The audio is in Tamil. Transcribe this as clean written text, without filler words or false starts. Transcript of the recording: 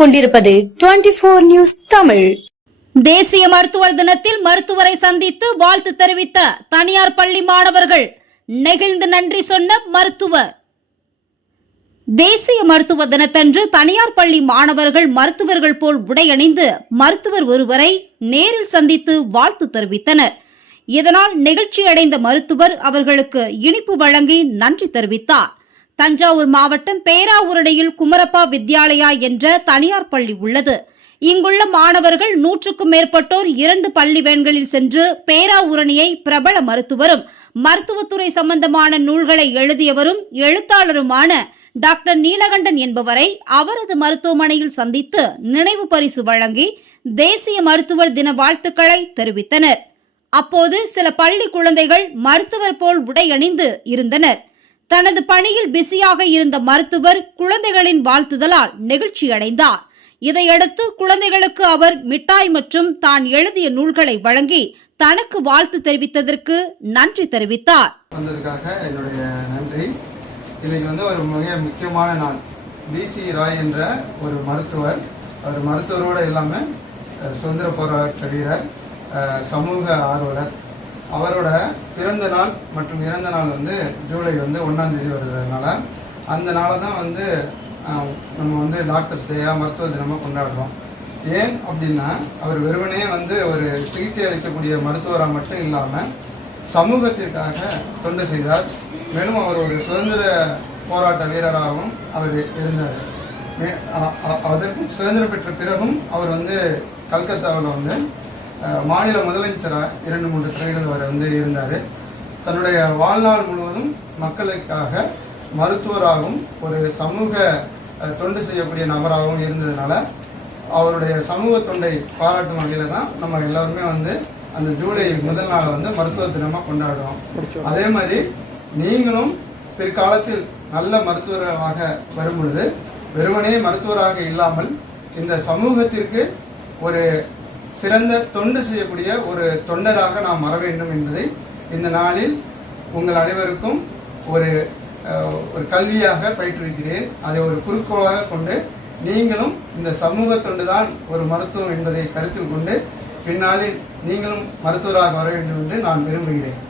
கொண்டிருப்பது 24 நியூஸ் தமிழ். தேசிய மருத்துவர் தினத்தில் மருத்துவரை சந்தித்து வாழ்த்து தெரிவித்த தனியார் பள்ளி மாணவர்கள் நெகிழ்ந்து நன்றி சொன்ன மருத்துவர். தேசிய மருத்துவ தினத்தன்று தனியார் பள்ளி மாணவர்கள் மருத்துவர்கள் போல் உடையணிந்து மருத்துவர் ஒருவரை நேரில் சந்தித்து வாழ்த்து தெரிவித்தனர். இதனால் நெகிழ்ச்சி அடைந்த மருத்துவர் அவர்களுக்கு இனிப்பு வழங்கி நன்றி தெரிவித்தார். தஞ்சாவூர் மாவட்டம் பேராவூரணியில் குமரப்பா வித்யாலயா என்ற தனியார் பள்ளி உள்ளது. இங்குள்ள மாணவர்கள் 100க்கும் மேற்பட்டோர் 2 பள்ளி வேன்களில் சென்று பேராவூரணியை பிரபல மருத்துவரும் மருத்துவத்துறை சம்பந்தமான நூல்களை எழுதியவரும் எழுத்தாளருமான டாக்டர் நீலகண்டன் என்பவரை அவரது மருத்துவமனையில் சந்தித்து நினைவு பரிசு வழங்கி தேசிய மருத்துவர் தின வாழ்த்துக்களை தெரிவித்தனர். அப்போது சில பள்ளி குழந்தைகள் மருத்துவர் போல் உடையணிந்து இருந்தனர். தனது பணியில் பிஸியாக இருந்த மருத்துவர் குழந்தைகளின் வாழ்த்துதலால் நெகிழ்ச்சி அடைந்தார். இதையடுத்து குழந்தைகளுக்கு அவர் மிட்டாய் மற்றும் தான் எழுதிய நூல்களை வழங்கி தனக்கு வாழ்த்து தெரிவித்ததற்கு நன்றி தெரிவித்தார். என்னுடைய நன்றி. இன்னைக்கு ஒரு மிக முக்கியமான நாள். பிசி ராய் என்ற ஒரு மருத்துவர், அவர் மருத்துவரோடு இல்லாமல் சுதந்திர போராட்ட வீரர், சமூக ஆர்வலர். அவரோட பிறந்த நாள் மற்றும் இறந்த நாள் ஜூலை 1ஆம் தேதி வருகிறதுனால அந்த நாளை தான் நம்ம டாக்டர்ஸ் டேயா மருத்துவ தினமாக கொண்டாடுறோம். ஏன் அப்படின்னா அவர் வெறுவனே ஒரு சிகிச்சை அளிக்கக்கூடிய மருத்துவராக மட்டும் இல்லாமல் சமூகத்திற்காக தொண்டு செய்தார். மேலும் அவர் ஒரு சுதந்திர போராட்ட வீரராகவும் அவர் இருந்தார். அதற்கு சுதந்திரம் பெற்ற பிறகும் அவர் கல்கத்தாவில் மாநில முதலமைச்சராக 2-3 துறைகள் அவர் இருந்தார். தன்னுடைய வாழ்நாள் முழுவதும் மக்களுக்காக மருத்துவராகவும் ஒரு சமூக தொண்டு செய்யக்கூடிய நபராகவும் இருந்ததுனால அவருடைய சமூக தொண்டை பாராட்டும் வகையில் தான் நம்ம எல்லாருமே அந்த ஜூலை முதல் நாளை மருத்துவ தினமாக கொண்டாடுறோம். அதே மாதிரி நீங்களும் பிற்காலத்தில் நல்ல மருத்துவர்களாக வரும் பொழுது வெறுமனே மருத்துவராக இல்லாமல் இந்த சமூகத்திற்கு ஒரு சிறந்த தொண்டு செய்யக்கூடிய ஒரு தொண்டராக நாம் வர வேண்டும் என்பதை இந்த நாளில் உங்கள் அனைவருக்கும் ஒரு கல்வியாக பயிற்றுவிக்கிறேன். அதை ஒரு குறிக்கோளாக கொண்டு நீங்களும் இந்த சமூக தொண்டுதான் ஒரு மருத்துவம் என்பதை கருத்தில் கொண்டு பின்னாளில் நீங்களும் மருத்துவராக வர வேண்டும் என்று நான் விரும்புகிறேன்.